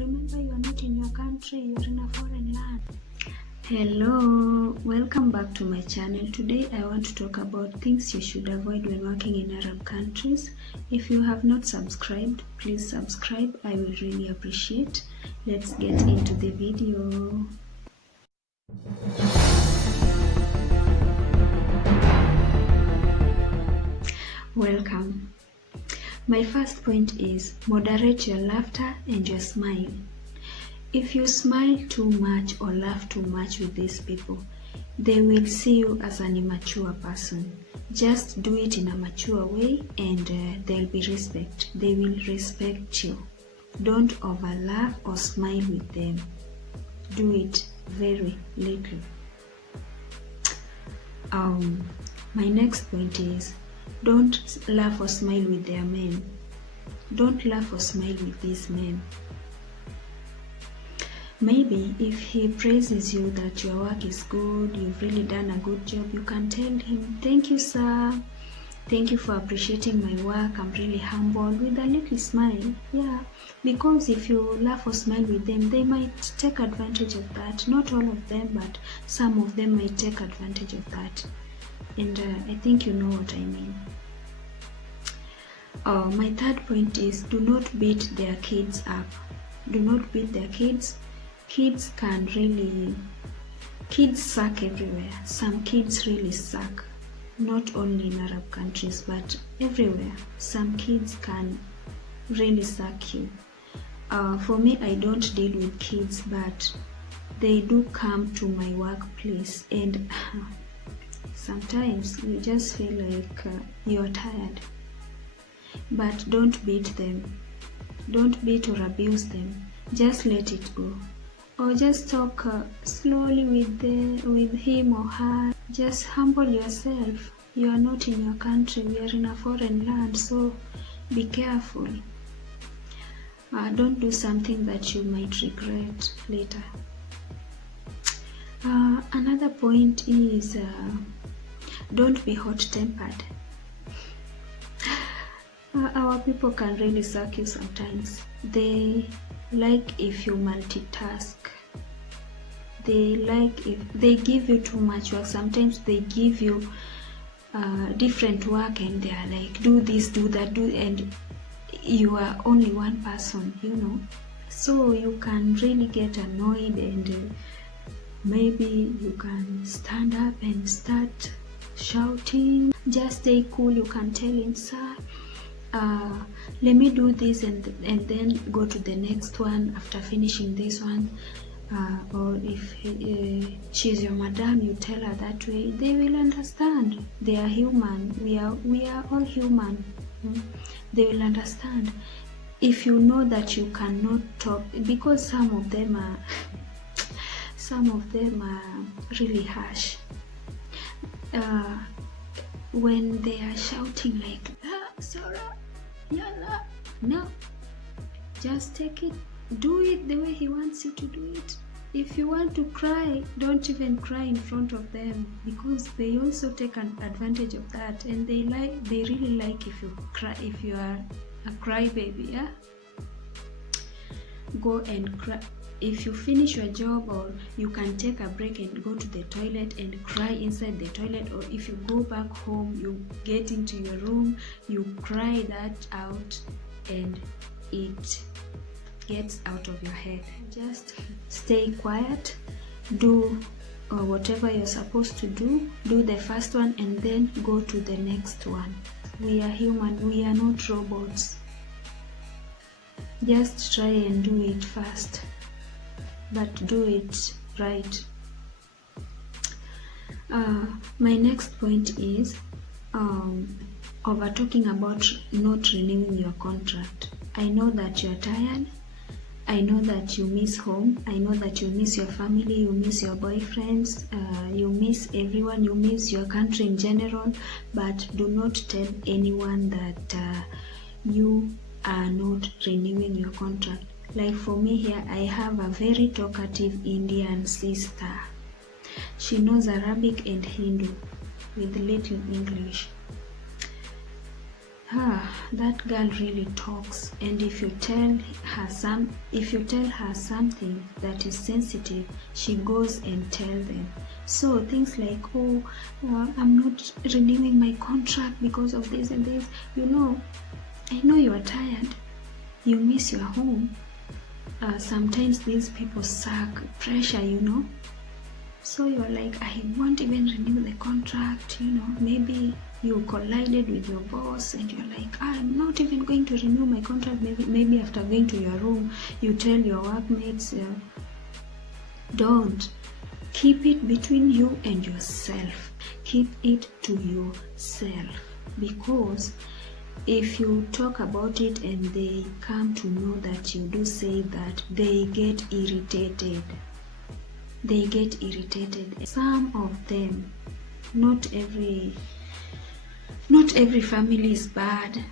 Remember, you are not in your country, you are in a foreign land. Hello, welcome back to my channel. Today I want to talk about things you should avoid when working in Arab countries. If you have not subscribed, please subscribe. I will really appreciate. Let's get into the video. Welcome. My first point is moderate your laughter and your smile. If you smile too much or laugh too much with these people, they will see you as an immature person. Just do it in a mature way and they'll be respect. They will respect you. Don't over laugh or smile with them. Do it very little. My next point is don't laugh or smile with their men. Don't laugh or smile with these men. Maybe if he praises you that your work is good, you've really done a good job, you can tell him, thank you, sir. Thank you for appreciating my work. I'm really humbled, with a little smile. Yeah, because if you laugh or smile with them, they might take advantage of that. Not all of them, but some of them might take advantage of that. And I think you know what I mean. My third point is do not beat their kids up. Do not beat their kids. Kids suck everywhere. Some kids really suck. Not only in Arab countries, but everywhere. Some kids can really suck you. For me, I don't deal with kids, but they do come to my workplace, and sometimes you just feel like you're tired. But don't beat them. Don't beat or abuse them. Just let it go. Or just talk slowly with him or her. Just humble yourself. You are not in your country. We are in a foreign land, so be careful. Don't do something that you might regret later. Another point is don't be hot-tempered. Our people can really suck you sometimes. They like if you multitask. They like if they give you too much work. Sometimes they give you different work and they are like, do this, do that, do, and you are only one person, you know. So you can really get annoyed, and maybe you can stand up and start shouting. Just stay cool. You can tell him, sir, let me do this and then go to the next one after finishing this one. Or if she's your madam, you tell her that way. They will understand. They are human. We are all human. They will understand. If you know that you cannot talk, because some of them are really harsh. When they are shouting like, Sarah, yalla, no, just take it. Do it the way he wants you to do it. If you want to cry, don't even cry in front of them, because they also take an advantage of that, and they really like if you cry, if you are a crybaby. Yeah, go and cry. If you finish your job, or you can take a break and go to the toilet and cry inside the toilet, or if you go back home, you get into your room, you cry that out, and it gets out of your head. Just stay quiet, do whatever you're supposed to do. Do the first one and then go to the next one. We are human, we are not robots. Just try and do it fast, but do it right. My next point is over talking about not renewing your contract. I know that you're tired. I know that you miss home. I know that you miss your family, you miss your boyfriends, you miss everyone, you miss your country in general, but do not tell anyone that you are not renewing your contract. Like for me here, I have a very talkative Indian sister. She knows Arabic and Hindu with little English. that girl really talks, and if you tell her something that is sensitive, she goes and tell them. So things like, oh, I'm not renewing my contract because of this and this. I know you are tired, you miss your home. Sometimes these people suck pressure, so you're like, I won't even renew the contract. Maybe you collided with your boss and you're like, I'm not even going to renew my contract. Maybe after going to your room, you tell your workmates. Don't. Keep it between you and yourself. Keep it to yourself, because if you talk about it and they come to know that you do say that, they get irritated. Some of them, not every family is bad.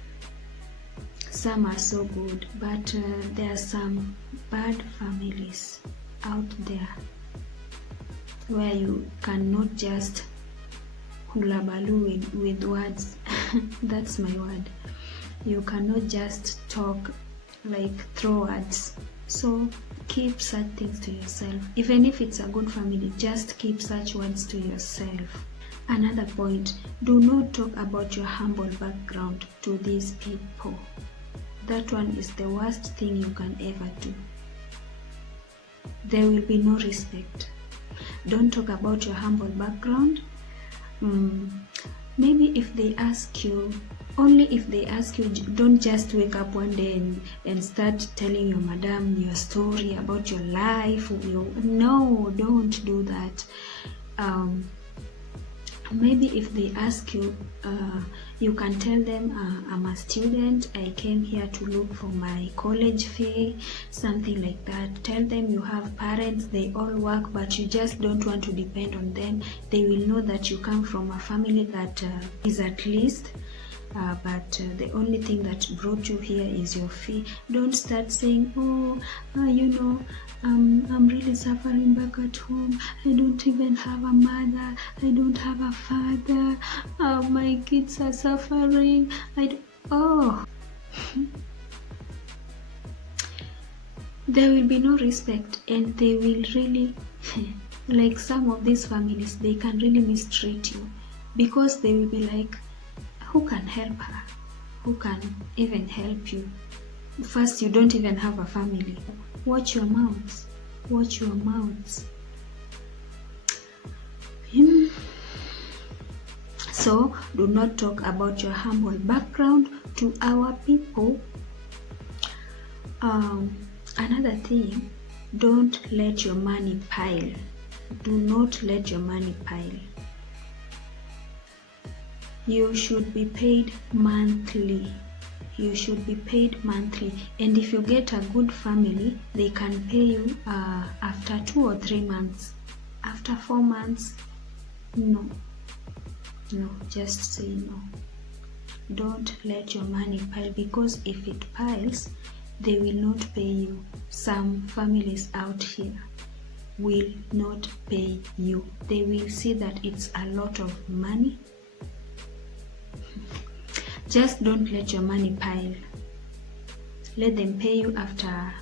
Some are so good, but there are some bad families out there where you cannot just hulabaloo with words. That's my word. You cannot just talk, like throw words. So keep such things to yourself. Even if it's a good family, just keep such words to yourself. Another point, do not talk about your humble background to these people. That one is the worst thing you can ever do. There will be no respect. Don't talk about your humble background. Maybe if they ask you, only if they ask you, don't just wake up one day and start telling your madam your story about your life. No, don't do that. Maybe if they ask you, you can tell them, I'm a student, I came here to look for my college fee, something like that. Tell them you have parents, they all work, but you just don't want to depend on them. They will know that you come from a family that is at least, but the only thing that brought you here is your fee. Don't start saying, I'm really suffering back at home. I don't even have a mother. I don't have a father. My kids are suffering. There will be no respect, and they will really, like some of these families, they can really mistreat you, because they will be like, who can help her? Who can even help you? First, you don't even have a family. Watch your mouths. Watch your mouths. So, do not talk about your humble background to our people. Another thing, don't let your money pile. Do not let your money pile. You should be paid monthly. You should be paid monthly. And if you get a good family, they can pay you after 2 or 3 months. After 4 months, no, just say no. Don't let your money pile, because if it piles, they will not pay you. Some families out here will not pay you. They will see that it's a lot of money. Just don't let your money pile. Let them pay you after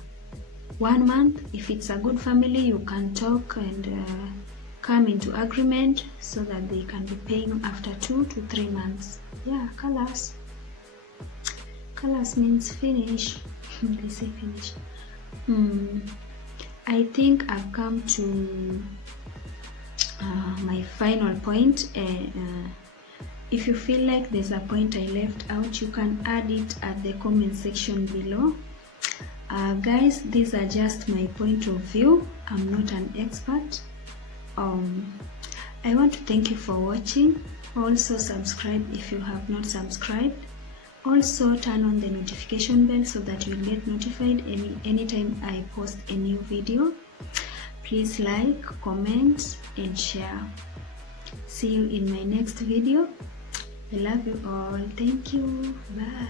1 month. If it's a good family, you can talk and come into agreement so that they can be paying you after 2 to 3 months. Yeah, kalas. Kalas means finish. They say finish. I think I've come to my final point. If you feel like there's a point I left out, you can add it at the comment section below. Guys, these are just my point of view. I'm not an expert. I want to thank you for watching. Also subscribe if you have not subscribed. Also turn on the notification bell so that you'll get notified anytime I post a new video. Please like, comment and share. See you in my next video. I love you all. Thank you. Bye.